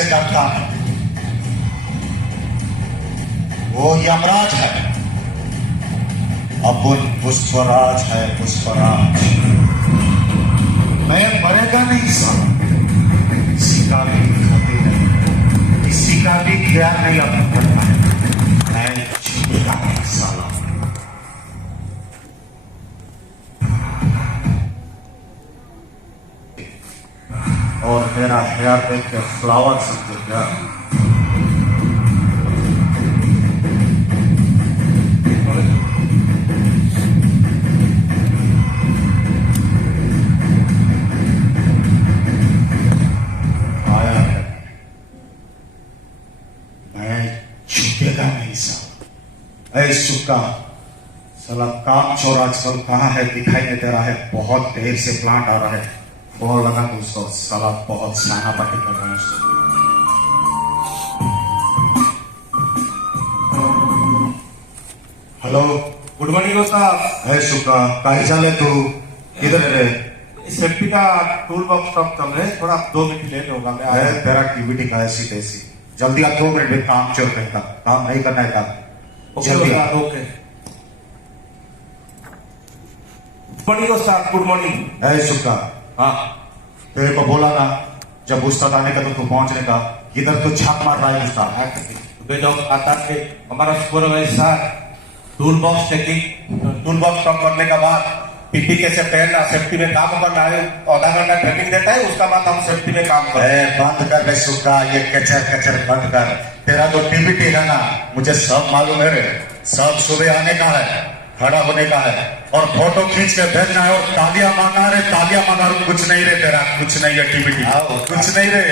से डरता है। वो यमराज है, अपुन पुष्पराज है, पुष्पराज। मैं मरेगा नहीं साला, किसी का भी खाते नहीं, किसी का भी ख्याल नहीं रखता है। मैं छूटेगा नहीं साला। और मेरा हेयर देख के फ्लावर समझे क्या? आया है, मैं छूटेगा नहीं साला। ऐ सुक्का साला, काम चोर आजकल कहाँ है, दिखाई नहीं दे रहा है। बहुत देर से प्लांट आ रहा है। और लगा तो उसको साला बहुत साना पार्टी कर रहे हैं उसको। हेलो, गुड मॉर्निंग दोस्त। है सुका, कहीं चले तू? किधर है? सेफ्टी का टूल बॉक्स स्टॉक चल रहे, थोड़ा 2 मिनट लेट होगा। मैं आया। तेरा एक्टिविटी का ऐसी तैसी, जल्दी आ, 2 मिनट में काम चोर करता, काम नहीं करना है काम। जल्दी आ। ओके। मॉर्निंग दोस्त, गुड मॉर्निंग। है सुका, हाँ, तेरे को बोला ना जब उस्ताद आने का तो तू पहुंचने का। इधर तो छाप मार रहा है उस्ताद। आता है हमारा supervisor tool box checking, tool box stock करने के बाद पीपी कैसे पहनना, सेफ्टी में काम करना है। आधा घंटा ट्रेनिंग देता है, उसका बाद हम सेफ्टी में काम करते हैं। बंद कर बे सुका, ये कचर कचर बंद कर। तेरा जो टीबीटी है ना, मुझे सब मालूम है रे। सब सुबह आने का है, खड़ा होने का है और फोटो खींच के भेजना है और तालियां मांगना रे, तालियां मांगा रू। कुछ नहीं रे तेरा, कुछ नहीं है टीबीटी, कुछ नहीं रे।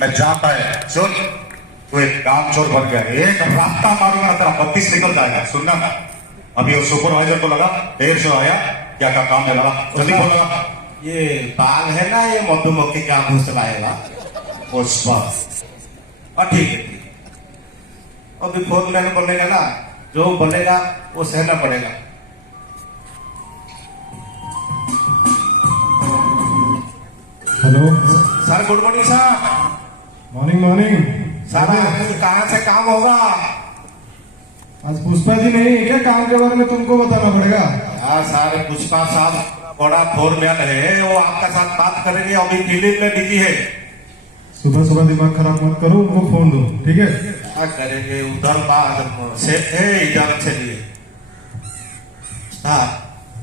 मैं जानता है। सुन, तू एक काम चोर बन गया। एक रास्ता मारूंगा तेरा 32 निकल जाएगा। सुनना ना, अभी वो सुपरवाइजर को लगा, देर से आया, क्या का काम है लगा, जल्दी बोला। ये बाल है ना, ये मधुमक्खी का मुंह से लाएगा। उस बात ठीक है, ठीक है। अभी फोन मैंने बोलेगा ना, जो बोलेगा वो सहना पड़ेगा। Hello sir, good morning sir. Morning morning. Sir, कहाँ से काम होगा? आज पुष्पा जी नहीं है क्या? काम के बारे में तुमको बताना पड़ेगा। हाँ सर, पुष्पा साहब बड़ा फोरमैन है, वो आपका साथ बात करेंगे। अभी फिल्म में बिजी है। सुबह सुबह दिमाग खराब मत करो, उनको फोन दो, ठीक है? क्या करेंगे, उधर बात सेफ है, इधर चलिए।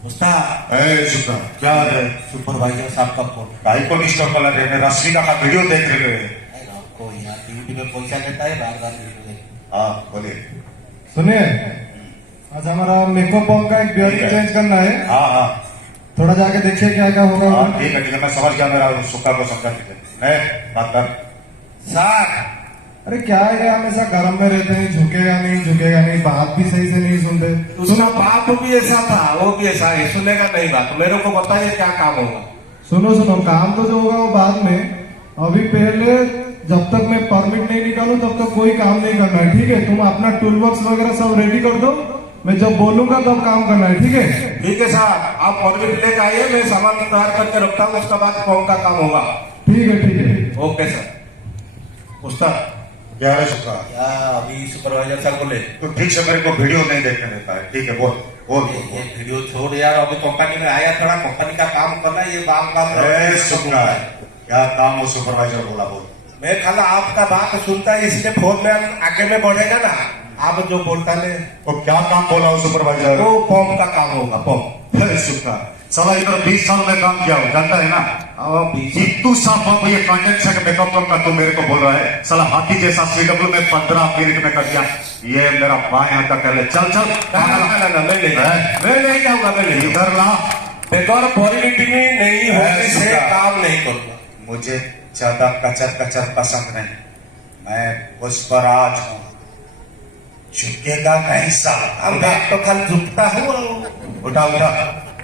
उस्ताद, सुका, क्या है? सुपरवाइजर साहब का फोन। भाई को डिस्टर्ब कर रहे हैं, रश्मि का वीडियो देख रहे हैं। आपको यहाँ टीवी में पैसा देता है, बार बार हाँ बोलिए। सुनिए, आज हमारा मेकअप बॉम्ब का एक बियरिंग चेंज करना है। हाँ हाँ थोड़ा जाके देखिए क्या क्या होगा। हाँ, ठीक है ठीक है, मैं समझ गया। मेरा सुक्का को समझा दीजिए। मैं बात कर। सर, अरे क्या है यार, हमेशा गरम में रहते हैं, झुकेगा नहीं झुकेगा नहीं, बात भी सही से नहीं सुनते। उसका बाप भी ऐसा था, वो भी ऐसा है, सुनेगा नहीं बात। मेरे को बताइए क्या काम होगा। सुनो सुनो, काम तो जो होगा वो बाद में। अभी पहले जब तक मैं परमिट नहीं निकालूं तब तक कोई काम नहीं करना है, ठीक है? तुम अपना टूल बॉक्स वगैरह सब रेडी कर दो, मैं जब बोलूंगा तब काम करना है, ठीक है? ठीक है सर, आप परमिट लेकर आइए, मैं सामान तैयार करके रखता हूँ, उसके बाद कौन का काम होगा। ठीक है ठीक है। Okay sir. उस्ताद, क्या है सुक्का? क्या अभी सुपरवाइजर साहब बोले तो ठीक से मेरे को वीडियो नहीं देखने देता है। ठीक है, बोल बोल ये बोल। वीडियो छोड़ यार, अभी कंपनी में आया, थोड़ा कंपनी का काम करना, ये बाल अरे सुक्का, है। क्या काम हो? सुपरवाइजर बोला, बोल। मैं खाला आपका बात सुनता है, इसलिए फोन में आगे में बढ़ेगा ना, आप जो बोलता है तो क्या काम बोला हो सुपरवाइजर? वो पंप का काम होगा, पंप। अरे सुक्का, साला इधर 20 साल में काम किया हो, जानता है ना? तू साफ ये कॉन्टेक्ट से मेकअप का तू मेरे को बोल रहा है। साला हाथी जैसा CW में 15 मिनट में कर दिया। ये मेरा बाएं हाथ का कर ले। चल चल। मैं नहीं जाऊंगा, मैं नहीं। इधर ला। बगैर पॉलिटिक्स में नहीं होने से काम नहीं करूंगा। मुझे ज्यादा कचर कचर पसंद नहीं। मैं पुष्पराज हूँ, झुकेगा नहीं साला। हम बात तो खाली झुकता हूँ। उठा उठा,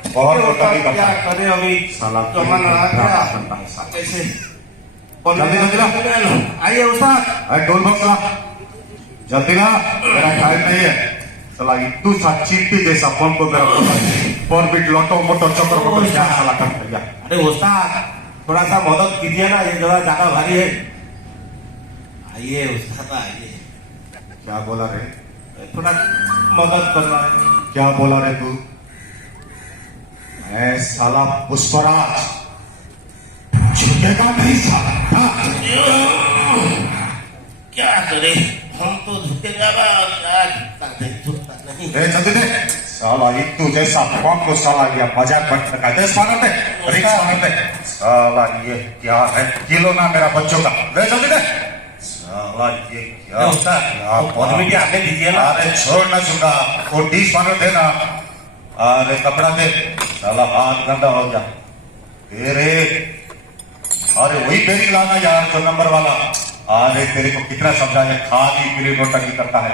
बहुत उठा भी क्या करता। करे अभी, साला जमाना आ गया कैसे। आइए उस्ताद, टोल बॉक्स ला, जल्दी ला, मेरा टाइम नहीं है। साला इतू सा चींटी जैसा पंप को मेरा परमिट लॉटो मोटो चक्कर को क्या साला कर दिया। अरे उस्ताद, थोड़ा सा मदद कीजिए ना, ये जगह ज्यादा भारी है। आइए उस्ताद आइए, क्या बोला रे? थोड़ा मदद करना है। क्या बोला रे तू? मैं साला पुष्पराज झुकेगा नहीं साला। हाँ? क्या करे, हम तो झुकेगा बा, क्या झुकता नहीं। ए जल्दी दे साला, एक तू जैसा कौन को साला ये मजाक मत कर दे, स्पानर दे, रिक्स स्पानर दे साला। ये क्या है? किलो ना मेरा बच्चों का, दे जल्दी दे साला। ये क्या आदमी के आने दीजिए ना। अरे छोड़ ना चुका, वो 20 स्पानर देना। अरे कपड़ा दे साला, हाथ गंदा हो गया तेरे। अरे वही बेरिंग लाना यार, जो नंबर वाला। अरे तेरे को कितना समझाया, खादी पीली नोटंकी करता है।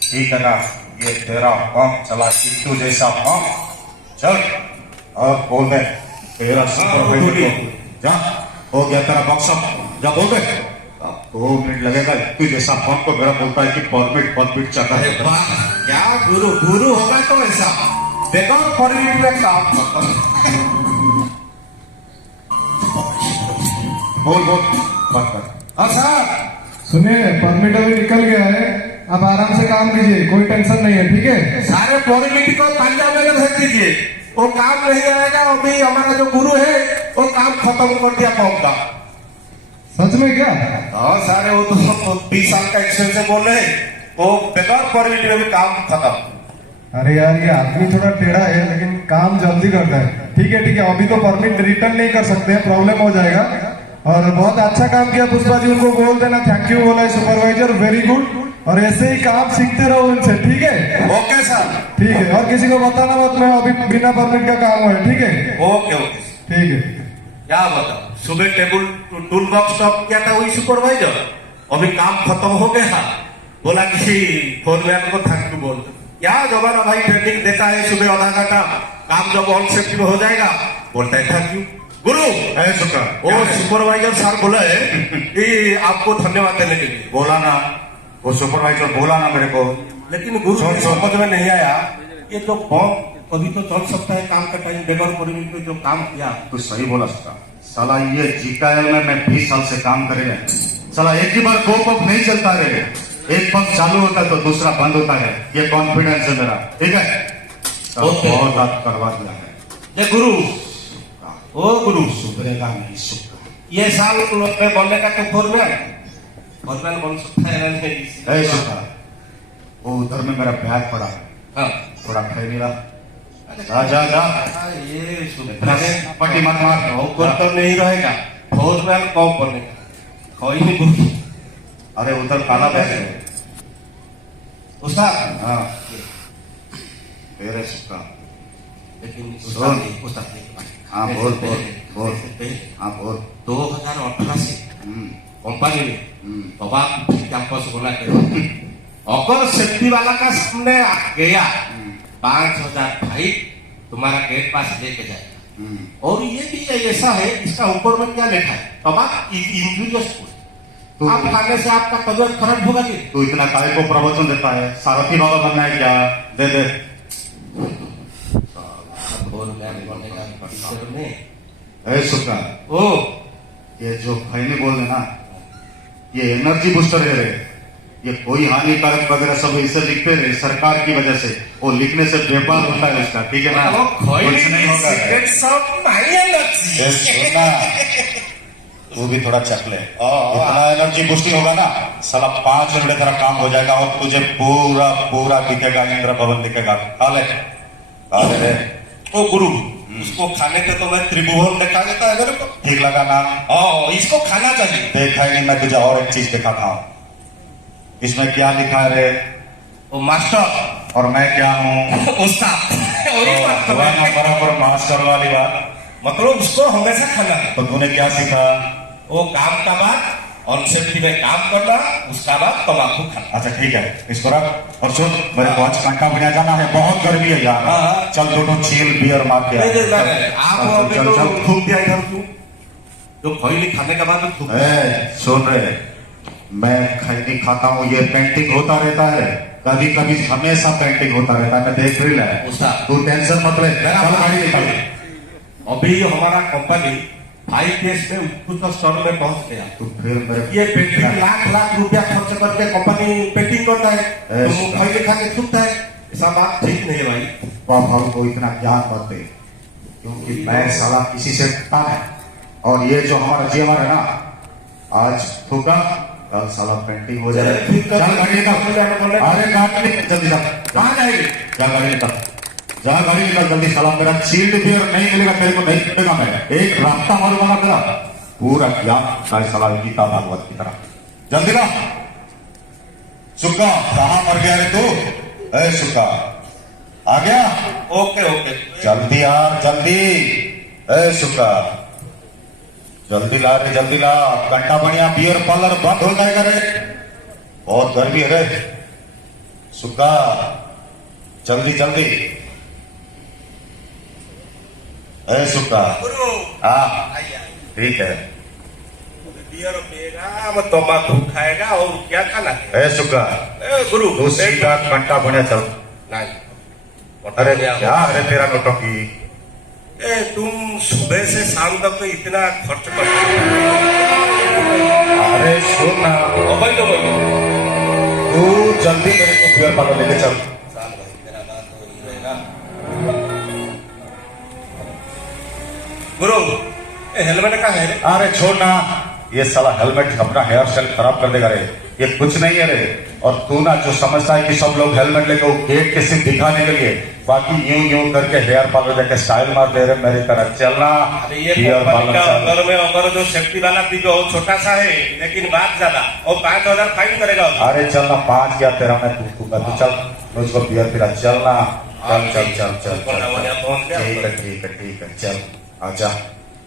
ठीक है ना, ये तेरा पंप चला, किट्टू जैसा पंप। चल अब बोल दे तेरा सुपरवाइजर को, जा हो गया तेरा बॉक्सअप, जा बोल दे। अब 2 मिनट लगेगा, तू जैसा पंप को मेरा बोलता है कि परमिट चल रहा है। क्या गुरु गुरु होगा तो ऐसा देखो, परमिट में काम बोल बंद कर। हाँ सर, सुनिए, परमिट अभी निकल गया है, आप आराम से काम कीजिए, कोई टेंशन नहीं है, ठीक है? सारे परमिट को पंजाब में भेज दीजिए, वो काम नहीं आएगा। अभी हमारा जो गुरु है वो काम खत्म कर दिया पंप का। सच में क्या? हाँ सारे, वो तो 20 साल का एक्सपीरियंस से बोल रहे हैं, वो बेकार परमिट में भी काम खत्म। अरे यार, ये आदमी थोड़ा टेढ़ा है, लेकिन काम जल्दी करता है। ठीक है, अभी तो परमिट रिटर्न नहीं कर सकते हैं, प्रॉब्लम हो जाएगा। और बहुत अच्छा काम किया पुष्पा जी, उनको बोल देना थैंक यू बोला है सुपरवाइजर, वेरी गुड। और ऐसे ही काम सीखते रहो इनसे, ठीक है? ओके सर, ठीक है, और किसी को बताना मत, मैं अभी बिना परमिट का काम है, ठीक है? Okay okay. ठीक है। क्या बताओ, सुबह टेबल टूल बॉक्स स्टॉप किया था वही सुपरवाइजर, अभी काम खत्म हो गया, बोला किसी फोरमैन को थैंक यू बोल दो। क्या जमाना भाई, ट्रेनिंग देता है सुबह आधा घंटा, काम जब ऑन सेफ्टी में हो जाएगा बोलता है थैंक यू। गुरु वो सुपरवाइजर सर बोला है कि आपको धन्यवाद देने के लिए। बोला ना, वो सुपरवाइजर बोला ना मेरे को। लेकिन गुरु को समझ में नहीं आया, ये जो बॉम्ब अभी तो चल सकता है काम का टाइम, बेगर परमिट में जो काम किया। तू सही बोला सका साला, ये जीकाएल में मैं 20 साल से काम कर रहे हैं साला, एक ही बार 2 पंप नहीं चलता रहे, एक पंप चालू होता है तो दूसरा बंद होता है। ये कॉन्फिडेंस है मेरा, ठीक है? बहुत बात करवा दिया है। ये गुरु, ओ गुरु, सुधरेगा नहीं सुधरेगा। ये साल में बोलने का तो फोरमैन बन सकता है नहीं। ऐ सुधा, वो उधर में मेरा बैग पड़ा है, हाँ, थोड़ा खाई मेरा, जा जा जा। ये पट्टी मत मार, ऊपर तो नहीं रहेगा, फोरमैन कौन बनेगा, कोई नहीं बोल। अरे उधर काला बैग है। उस्ताद, हाँ तेरे सुखा। लेकिन सुन। उस्ताद हाँ बोल बोल बोल, हाँ बोल। 2018 से हम्म, कंपनी में तबाक कैंपस बना के अगर सेफ्टी वाला का सामने आ गया 5000 भाई तुम्हारा गेट पास लेके जाएगा। और ये भी ऐसा है, इसका ऊपर में क्या लिखा है, तबाक इंजूरियस फूड, आप खाने से आपका तबियत खराब होगा। कि तू इतना काय को प्रवचन देता है, सारथी बाबा बनना है क्या? दे दे। ऐ सुखा, ओ ये जो खैनी बोल रहे ना, ये एनर्जी बूस्टर है रे, ये कोई हानिकारक वगैरह सब इसे लिखते रहे सरकार की वजह से, वो लिखने से व्यापार होता है इसका, ठीक है ना? कुछ नहीं होगा। सुनना, तू भी थोड़ा चख ले, इतना एनर्जी बूस्टिंग होगा ना साला, 5 मिनट तेरा काम हो जाएगा और तुझे पूरा पूरा दिखेगा, इंद्र भवन दिखेगा। खा ले रे। ओ गुरु, उसको खाने के तो मैं त्रिभुवन दिखा देता है मेरे को, ठीक लगा ना? इसको खाना चाहिए। देखा ही नहीं, मैं तुझे और एक चीज दिखाता हूँ। इसमें क्या लिखा है रे? ओ मास्टर, और मैं क्या हूँ? उस्ताद। वही बात कर रहा है। बराबर मास्टर वाली बात। मतलब उसको हमेशा खाना है। तो तूने क्या सीखा? वो काम का बाद ऑन सेफ्टी में काम करना, उसका बाद तंबाकू खाना। अच्छा ठीक है, इसको रख। और सुन, मेरे को आज कांटा बिना जाना है, बहुत गर्मी है यार। हाँ। चल दो चील बियर मार के आप अभी चल तो चल। थूक दिया इधर क्यों? जो खैनी खाने के बाद थूक। सुन रहे, मैं खैनी खाता हूँ, ये पेंटिंग होता रहता है, कभी कभी हमेशा पेंटिंग होता रहता है, मैं देख रही है। तू टेंशन मत ले, चल गाड़ी निकाल। अभी हमारा कंपनी 5 देश में उत्कृष्ट स्तर में पहुंच गया। तू फिर मेरे ये पेंटिंग लाख लाख रुपया खर्च करके कंपनी पेंटिंग करता है, तो खाई लिखा के थूकता है, ऐसा बात ठीक नहीं है भाई। बाप को इतना ज्ञान मत दे, क्योंकि मैं साला किसी से डरता है। और ये जो हमारा जीवन है ना, आज थूका कल साला पेंटिंग हो जाए। फिर चल गाड़ी निकल, अरे गाड़ी जल्दी जा, कहाँ जाएगी? जा गाड़ी निकल, जा गाड़ी निकल जल्दी। साला मेरा चील्ड बियर नहीं मिलेगा तेरे को, नहीं मिलेगा। मैं एक रास्ता मारूंगा तेरा पूरा ज्ञान सारे साला गीता भागवत की तरह। जल्दी ला। सुक्का कहाँ मर गया रे तू? ए सुक्का आ गया? ओके ओके, जल्दी यार जल्दी। ए सुक्का जल्दी ला रे, जल्दी ला। घंटा बढ़िया बियर पार्लर बंद हो जाएगा रे, बहुत गर्मी है रे। सुक्का जल्दी जल्दी। ए सुक्का हाँ ठीक है। बियर पिएगा, वो तंबाकू खाएगा और क्या खाना है? ए सुक्का गुरु तू सीधा घंटा बढ़िया चल। नहीं, अरे क्या है तेरा नौटंकी? तुम सुबह से शाम तक तो इतना खर्च करते अरे सुन ना, हो भाई, तो भाई तू जल्दी मेरे को बियर पार्लर लेके चल। साल भाई मेरा बात तो ही रहेगा। गुरु हेलमेट का है रे? अरे छोड़ ना, ये साला हेलमेट अपना हेयर स्टाइल खराब कर देगा रे। ये कुछ नहीं है रे। और तू ना जो समझता है कि सब लोग हेलमेट लेके वो गेट के सिर्फ दिखाने के लिए, बाकी यूं यूं करके हेयर पार्लर जाके स्टाइल मार दे रहे मेरी तरह। चलना अरे ये हेयर कंपनी का पार्लर अगर में अगर जो सेफ्टी वाला भी जो छोटा सा है, लेकिन बात ज्यादा, और 5,000 फाइन करेगा। अरे चलना 5 क्या 13 में तू चल, मुझको बियर पिला। चलना चल चल चल चल ठीक है ठीक है ठीक है चल। आजा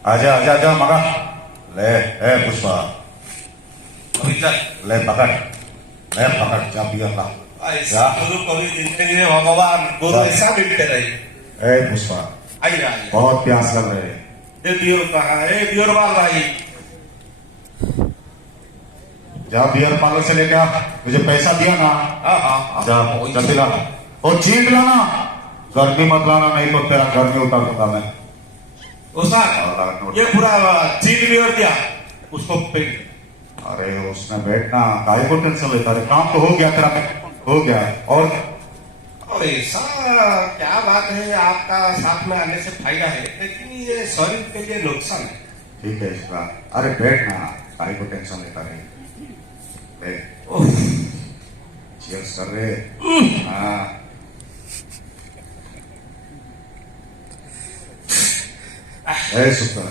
आजा आजा आजा मगा ले। ए पुष्पा अभी चल ले पकड़, ले पकड़ जा बियर ला। ऐसा गुरु कभी जिंदगी में भगवान गुरु ऐसा मिलते रहे। ए पुष्पा आइए बहुत प्यास लग रहे। ये बियर कहाँ है? बियर वाला भाई जा बियर पार्लर से लेके आ, मुझे पैसा दिया ना। हाँ जा जल्दी ला और चीट लाना, गर्मी मत लाना नहीं तो तेरा गर्मी उतार दूंगा मैं। ये पूरा चीट बियर दिया उसको पेट। अरे उसमें बैठना काहे को टेंशन लेता है, काम तो हो गया तेरा, हो गया। और ऐसा क्या बात है, आपका साथ में आने से फायदा है, लेकिन ये शरीर के लिए नुकसान है। ठीक है इसका, अरे बैठना काहे को टेंशन लेता है। चीयर्स कर रहे। हाँ शुक्र,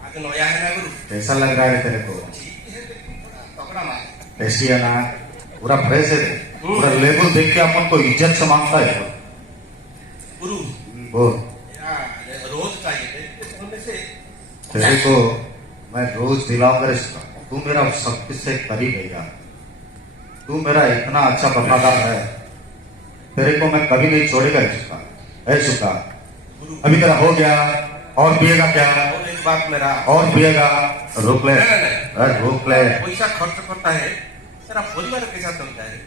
आज नया है ना गुरु? कैसा लग रहा है तेरे को? पकड़ा मार टेस्टी है ना, पूरा फ्रेश है, पूरा लेबल देख के अपन को इज्जत से मांगता है गुरु। बोल। रोज चाहिए से तेरे को मैं रोज दिलाऊंगा इसका। तू मेरा सब कुछ से करीब है यार, तू मेरा इतना अच्छा वफादार है, तेरे को मैं कभी नहीं छोड़ेगा इसका। ऐ सुखा अभी तेरा हो गया, और पिएगा क्या? और एक बात मेरा, और पिएगा? रोक ले, रोक ले। पैसा खर्च करता है, तेरा परिवार कैसा चलता है?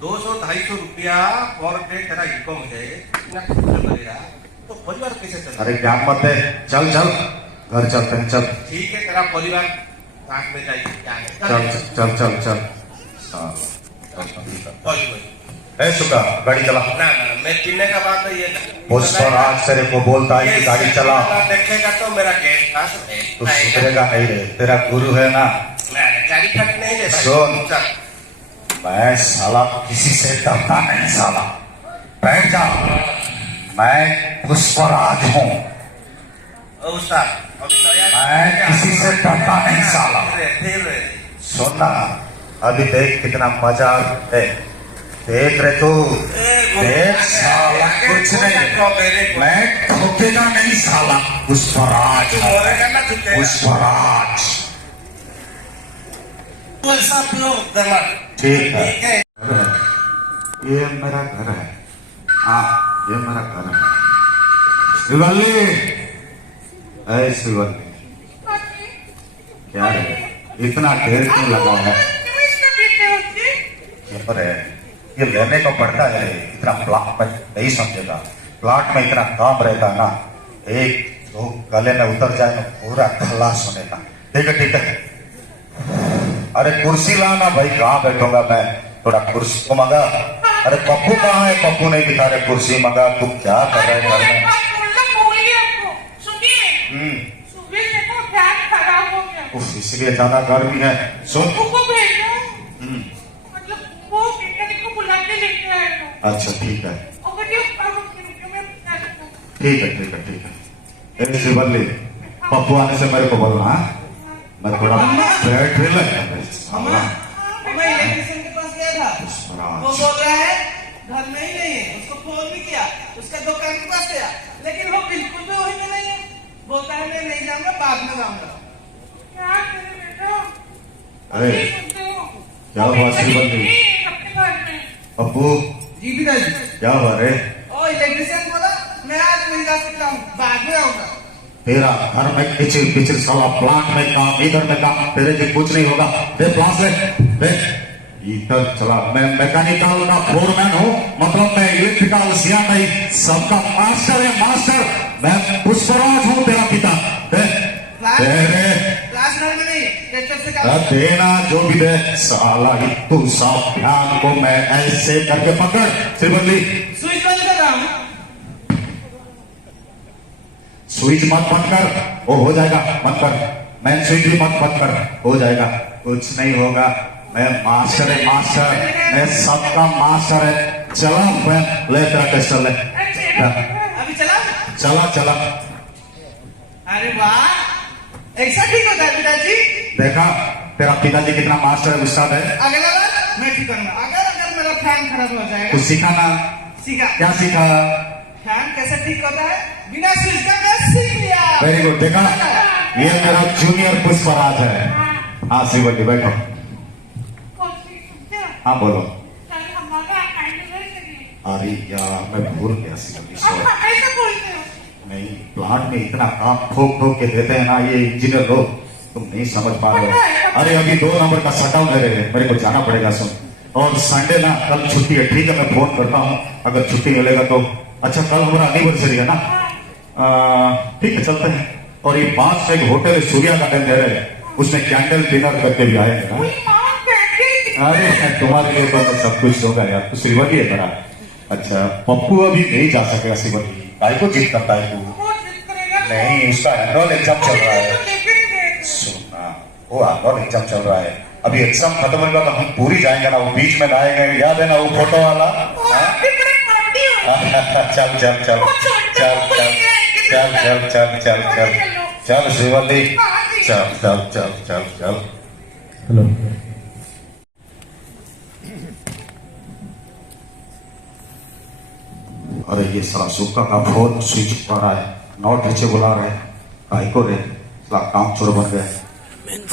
200-250 रुपया पर डे तेरा इनकम है, इतना खर्च करेगा तो परिवार कैसे चलेगा? अरे क्या मत है, चल चल घर चलते हैं चल। ठीक है, तेरा परिवार साथ में जाइए, क्या है? चल चल चल चल। ऐ सुखा गाड़ी चला। ना मैं पीने का बात है ये। पुष्पराज तेरे को बोलता है कि गाड़ी चला। देखेगा तो मेरा गेट पास है, तू सुधरेगा नहीं रे, तेरा गुरु है ना। गाड़ी फट नहीं दे। सुन, मैं साला किसी से डरता नहीं साला, बैठ जा। मैं पुष्पराज हूँ, मैं किसी से डरता नहीं साला। सुनना अभी देख कितना मजा है, देख रहे तू, देख साला कुछ नहीं, मैं ठोकेगा नहीं साला। पुष्पराज, पुष्पराज ठीक है। ये मेरा घर है, हाँ ये मेरा घर है। शिवल्ली, ऐ शिवल्ली क्या है, इतना ढेर क्यों लगा है? ये पर है, ये लेने को पड़ता है, इतना प्लाट में नहीं समझेगा। प्लाट में इतना काम रहता ना, एक दो गले में उतर जाए तो पूरा खलास होने का। ठीक है ठीक है। अरे कुर्सी लाना भाई, कहाँ बैठूंगा मैं, थोड़ा कुर्सी को मंगा। अरे पप्पू कहाँ है, पप्पू नहीं दिखा रहे, कुर्सी मंगा। तू क्या कर रहा है घर में? उफ, इसलिए ज्यादा गर्मी है। सुन, अच्छा ठीक है ठीक है ठीक है ठीक है। एक शिवल्ली, पप्पू आने से मेरे को बोलना, हाँ? मैं थोड़ा बैठ मैं इलेक्ट्रिशियन के पास गया था, वो बोल रहा है घर में ही नहीं है। उसको फोन भी किया, उसका दुकान के पास गया, लेकिन वो बिल्कुल भी वही में नहीं है। बोलता है मैं नहीं जाऊंगा, बाद में जाऊंगा। अरे क्या हुआ शिवल्ली? पप्पू जी पिताजी। क्या हुआ रे? ओ इलेक्ट्रिशियन बोला मैं आज नहीं जा सकता हूँ, बाद में आऊंगा। तेरा घर में किचिर किचिर साला, प्लांट में काम, इधर में काम, तेरे से कुछ नहीं होगा। दे प्लांट ले, दे इधर चला। मैं मैकेनिकल का फोरमैन हूँ, मतलब मैं इलेक्ट्रिकल सिया नहीं, सबका मास्टर है मास्टर। मैं पुष्पराज हूँ तेरा पिता। दे क्लास घर में नहीं, लेक्चर से काम। देना जो भी दे साला, तू सब ध्यान को मैं ऐसे करके पकड़। शिवल्ली स्विच बंद कर रहा हूँ। स्विच मत बंद कर, वो हो जाएगा, मत कर। मैं स्विच भी मत बंद कर, हो जाएगा, कुछ नहीं होगा। मैं मास्टर है मास्टर, मैं सबका मास्टर है। चला मैं ले तेरा टेस्टर ले। अभी चला चला चला। अरे वाह, ऐसा ठीक होता है पिताजी। देखा तेरा पिताजी कितना मास्टर है, उस्ताद है। अगला बार मैं ठीक करूंगा। अगर मेरा फैन खराब हो जाएगा। कुछ सीखा ना? सीखा। क्या सीखा? फैन कैसे ठीक होता है बिना स्विच का, मैं सीख लिया। Very good. देखा, ये मेरा जूनियर पुष्पराज है। हाँ शिवल्ली बैठो। हाँ बोलो। अरे यार मैं भूल गया शिवल्ली, सॉरी। नहीं, प्लांट में इतना काम ठोक ठोक के देते हैं ना ये इंजीनियर लोग, तुम नहीं समझ पा रहे हो। अरे अभी 2 नंबर का शटडाउन है, मेरे को जाना पड़ेगा। सुन, और संडे ना, कल छुट्टी है, ठीक है मैं फोन करता हूँ अगर छुट्टी मिलेगा तो। अच्छा कल हमारा एनिवर्सरी है ना, ठीक है चलते हैं। और ये 5 से एक होटल है, सूर्या गार्डन दे रहे हैं, उसमें कैंडल डिनर करके भी आएंगे ना। अरे तुम्हारे लिए तो सब कुछ होगा यार, तो शिवल्ली है मेरा। अच्छा पप्पू अभी नहीं जा सकेगा शिवल्ली, भाई को जिद करता है तू? नहीं, उसका एनुअल एग्जाम चल रहा है। सुनना, वो एनुअल एग्जाम चल रहा है, अभी एग्जाम खत्म होगा तो हम पूरी जाएंगे ना, वो बीच में लाएंगे, याद है ना वो फोटो वाला। चल चल चल चल चल चल चल चल चल चल शिवल्ली, चल चल चल चल चल। हेलो, अरे ये साला सुक्का का फोन स्विच पर रहा है, नॉट रीचेबल आ रहा है। भाई को रे साला काम चोर बन गया,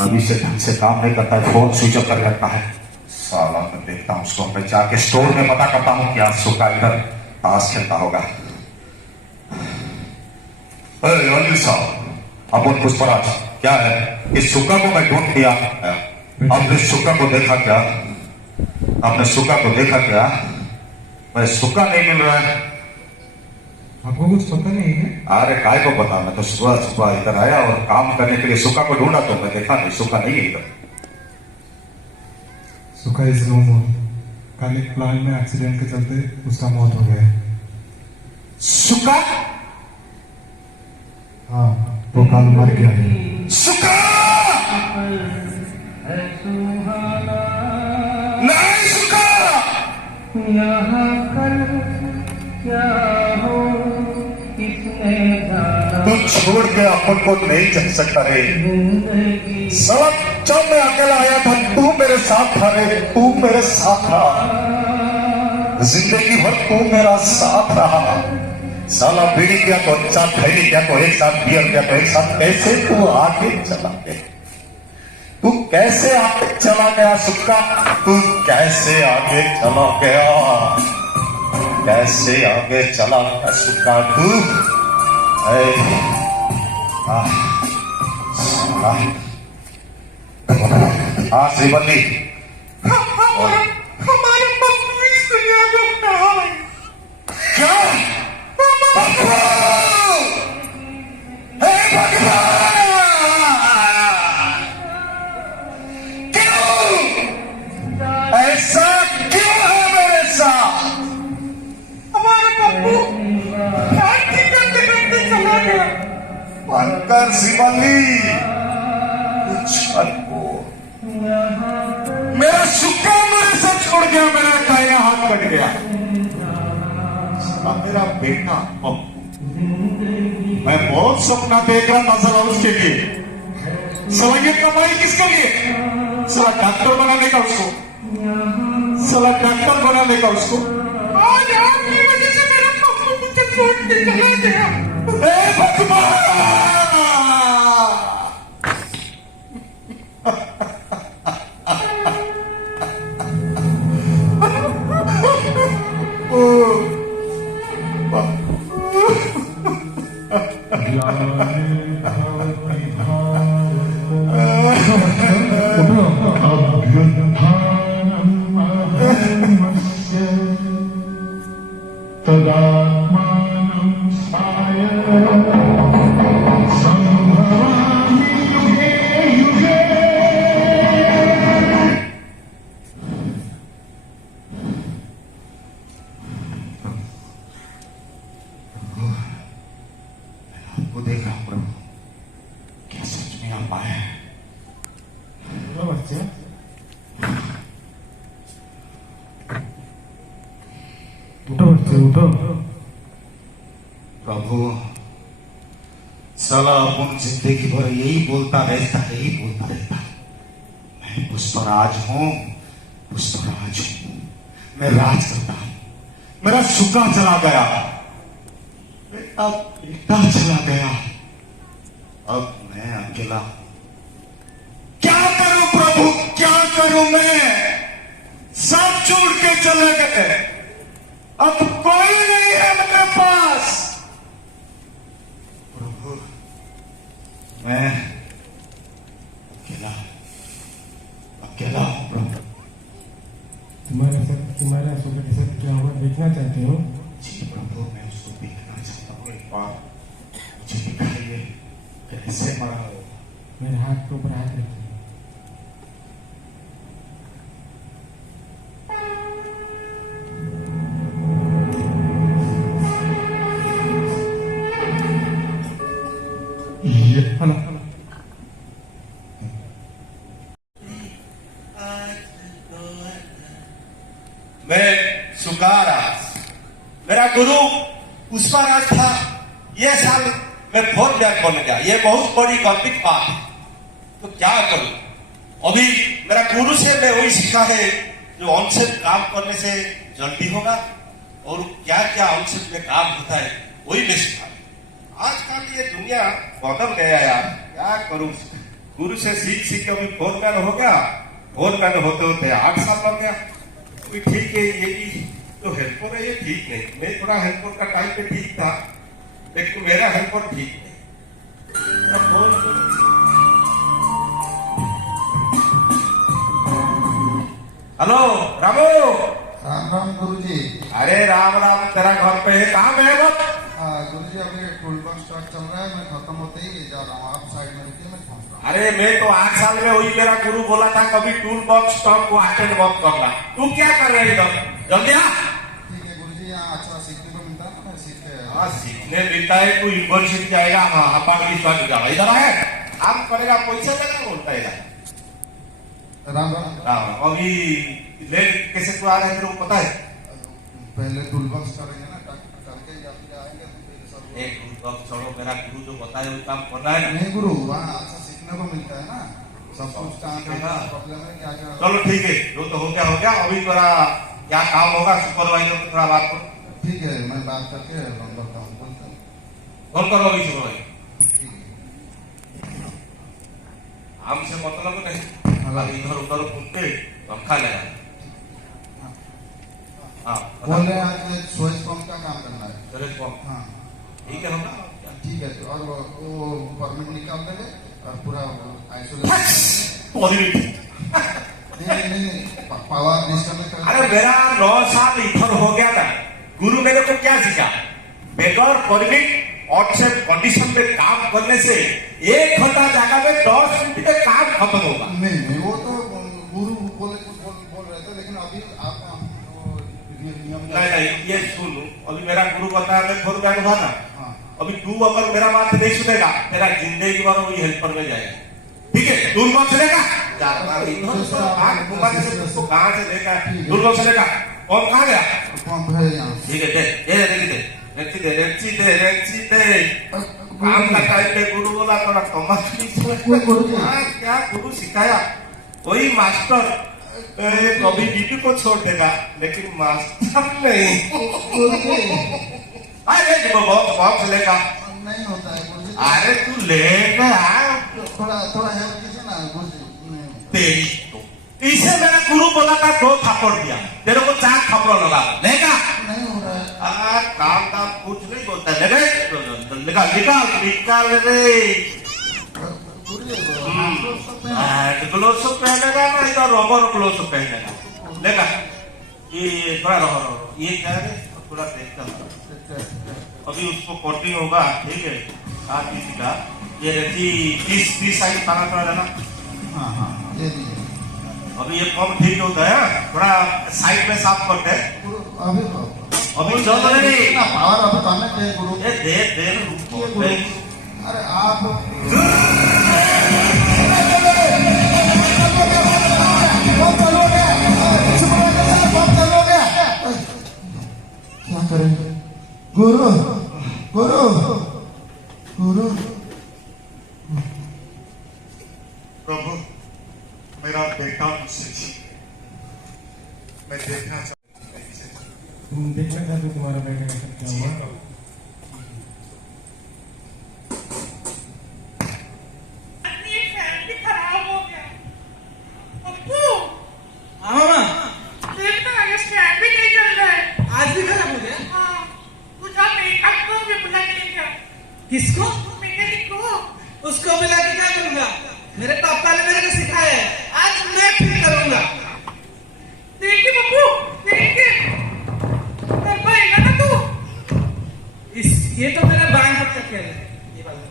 अभी से ढंग से काम नहीं करता है, फोन स्विच ऑफ कर रखता है साला। मैं देखता हूँ उसको, मैं जाके स्टोर में पता करता हूँ क्या सुक्का इधर ताश खेलता होगा। अरे अनिल साहब, अपन पुष्पराज, क्या है इस सुक्का को मैं ढूंढ दिया, आपने सुक्का को देखा क्या? आपने सुक्का को देखा क्या? मैं सुक्का नहीं मिल रहा है। आपको कुछ पता नहीं है? अरे काय को पता, मैं तो सुबह सुबह इधर आया और काम करने के लिए सुक्का को ढूंढा तो मैं देखा नहीं, सुक्का नहीं है इधर। सुखा इज नो मोर। कल एक प्लांट में एक्सीडेंट के चलते उसका मौत हो गया है। सुक्का? हाँ, वो कल मर गया है। सुक्का नहीं, सुक्का तुम छोड़ के अपन को नहीं चल सकता रे साला। जब मैं अकेला आया था तू मेरे साथ था रे, तू मेरे साथ था, जिंदगी भर तू मेरा साथ रहा। साला बीड़ी किया तो एक साथ, खैनी किया तो एक साथ, बियर किया तो एक साथ, कैसे तू आगे चला गया? तू कैसे आगे चला गया सुक्का? तू कैसे आगे चला गया? कैसे आगे चला गया सुक्का तू? हाँ श्रीवल्ली, हमारे पप्पू इस दुनिया में कहाँ है? क्या? पप्पू! हे भगवान! गया। साला मेरा बेटा, मैं बहुत सपना देख रहा था साला उसके लिए। साला ये कमाई किसके लिए? साला डॉक्टर बनाने का उसको, साला डॉक्टर बनाने का उसको। आज आपकी वजह से मेरा पप्पू मुझे छोड़ के चला गया। ए भगवान! आपको देखा प्रभु, क्या सच में आप आए? बच्चे उठो, बच्चे उठो। प्रभु, साला अपन जिंदगी भर यही बोलता रहता, यही बोलता रहता, मैं पुष्पराज हूं, पुष्पराज हूं, मैं राज करता हूं। मेरा सुखा चला गया, बेटा बेटा चला गया, अब मैं अकेला क्या करूं प्रभु, क्या करूं मैं? सब छोड़ के चले गए, अब कोई नहीं है मेरे पास। प्रभु, मैं अकेला अकेला हूं प्रभु। तुम्हारे अशोक के साथ क्या हुआ देखना चाहते हो? जी प्रभु, मैं उसको देखना चाहता हूँ एक बार, मुझे दिखाइए कैसे मरा हो। मेरे हाथ के ऊपर हाथ रखिए। मैं सुकाराज, मेरा गुरु पुष्पराज था। ये साल मैं फोर्थ बैक बन गया, ये बहुत बड़ी गंभीर बात है। तो क्या करूं? अभी मेरा गुरु से मैं वही सीखा है जो ऑनसेट काम करने से जल्दी होगा, और क्या क्या ऑनसेट में काम होता है वही मैं सीखा। आजकल ये दुनिया बदल गया यार, क्या करूं? गुरु से सीख सीख के अभी फोरमैन हो गया, फोरमैन होते होते 8 साल लग गया। अभी ठीक है, ये भी तो हेल्पर है, ये ठीक नहीं। मैं थोड़ा हेल्पर का टाइम पे ठीक था, लेकिन मेरा हेल्पर ठीक नहीं। अब फोन हेलो रामू। राम राम गुरुजी। अरे राम राम, तेरा घर पे है, कहाँ गए वो? गुरुजी अभी टूल बॉक्स स्टार्ट चल रहा है, मैं खत्म होते ही जा रहा हूँ। आप साइड में रुकिए, मैं पहुंच रहा हूँ। अरे मैं तो 8 साल में वही मेरा गुरु बोला था, कभी टूल बॉक्स स्टॉक को अटेंड मत करना। तू क्या कर रहे इधर? जल्दी आ। ठीक है गुरुजी, यहाँ अच्छा सीखने को मिलता है ना, मैं सीख के हाँ, सीखने मिलता है। तू यूनिवर्सिटी जाएगा, हाँ इधर आए, काम करेगा, पैसा देगा, बोलता है। राम राम। हाँ, अभी ले कैसे तू आ रहे हैं तेरे को पता है? पहले टूल बॉक्स करेंगे ना, करके जब आएंगे तो फिर सब। एक छोड़ो, मेरा गुरु जो बताए वो काम करना है। नहीं गुरु, वहाँ अच्छा सीखने को मिलता है ना, सब कुछ काम का प्रॉब्लम है क्या क्या। चलो ठीक है, जो तो हो गया। अभी थोड़ा क्या काम होगा सुपरवाइजर को थोड़ा बात करो। ठीक है, मैं बात करके नंबर का बोलता हूँ। फोन करो अभी सुपरवाइजर। ठीक है। हमसे मतलब नहीं, इधर उधर घूमते पंखा लगा। हाँ बोल रहे हैं आज स्विच पंप का काम करना है। चले पंप, हाँ ठीक है होगा। ठीक है, और वो परमिट निकाल देंगे और पूरा आइसोलेशन। नहीं, पावर डिस्टर्ब। अरे मेरा 9 साल इधर हो गया ना, गुरु मेरे को क्या सिखा? बगैर परमिट और से कंडीशन में काम करने से 1 घंटा जगह में 10 मिनट में काम खत्म होगा। नहीं, वो तो गुरु बोल रहे थे, लेकिन अभी आप नियम नहीं, ये सुन, अभी मेरा गुरु बताया, मैं फोरमैन हुआ ना। हाँ। अभी तू अगर मेरा बात नहीं सुनेगा, तेरा जिंदगी भर वही हेल्पर में जाएगा। ठीक है, दूर मत चलेगा। कहाँ से देखा? दूर मत चलेगा। और कहाँ गया? पंप है यहाँ। ठीक है, दे ये रेंची दे। काम का टाइम पे गुरु बोला थोड़ा कोई गुरु नहीं। क्या गुरु सिखाया? वही मास्टर कभी बीबी को छोड़ देगा, लेकिन मास्टर नहीं। अरे बॉक्स लेगा नहीं होता है गुरुजी। अरे तू लेगा थोड़ा थोड़ा हेल्प कीजिए ना गुरुजी। नहीं। तेरी तो इसे मैंने गुरु बोला था, 2 थप्पड़ दिया, तेरे को 4 थप्पड़ लगा, लेगा? नहीं हो रहा है। काम कुछ नहीं बोलता है, निकाल रे। गुरुजी ग्लोव्स पहनेगा ना, इधर रबर ग्लोव्स पहनेगा, लेगा? ये थोड़ा रहो, ये क्या है, थोड़ा देखता अभी उसको कोटिंग होगा, ठीक है? आप किसी का ये रहती 30 साइज खाना थोड़ा देना। हाँ हाँ ये नहीं। अभी ये कम ठीक होता है, थोड़ा साइड में साफ करते हैं। गुरु अभी अभी चल रहे इतना पावर अभी तो हमें चाहिए गुरु। ये दे ये गुरु। अरे आप क्या करेंगे गुरु? गुरु गुरु प्रभु, मेरा बेटा मुझसे छीन, मैं देखना चाहता हूँ। तुम देखना चाहते हो तुम्हारा बेटा के साथ क्या हुआ? ये फैन भी खराब हो गया। पप्पू, हाँ मामा, देखना ये फैन भी नहीं चल रहा है। आज भी खराब हो गया। हाँ, कुछ आप मेकअप को भी बुला के लेके आओ। किसको? मैकेनिक को। उसको बुला के क्या करूंगा? मेरे पापा ने मेरे को सिखाया है, आज मैं ठीक करूंगा। देखिए पप्पू, देखिए। कर पाएगा ना तू? ये तो मेरा बैंक हद तक है, ये वाला।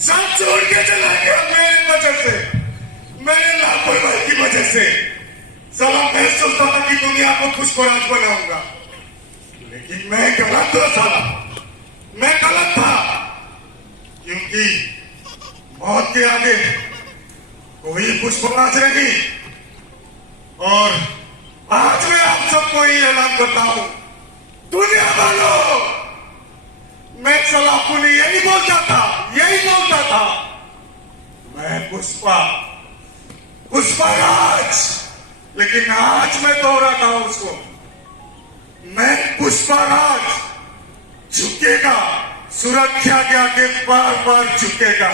सब छोड़ के चला गया मेरी वजह से, मेरे लापरवाही की वजह से। साला मैं सोचता था कि दुनिया को खुशखुराज बनाऊंगा, लेकिन मैं गलत था साला, मैं गलत था। क्योंकि मौत के आगे कोई खुशखुराज नहीं। और आज मैं आप सबको ही ऐलान करता हूं, दुनिया वालों, मैं सलाखू ने यही बोलता था, मैं पुष्पराज, लेकिन आज मैं दोहराता हूं उसको, मैं पुष्पराज झुकेगा, सुरक्षा के आगे बार बार झुकेगा।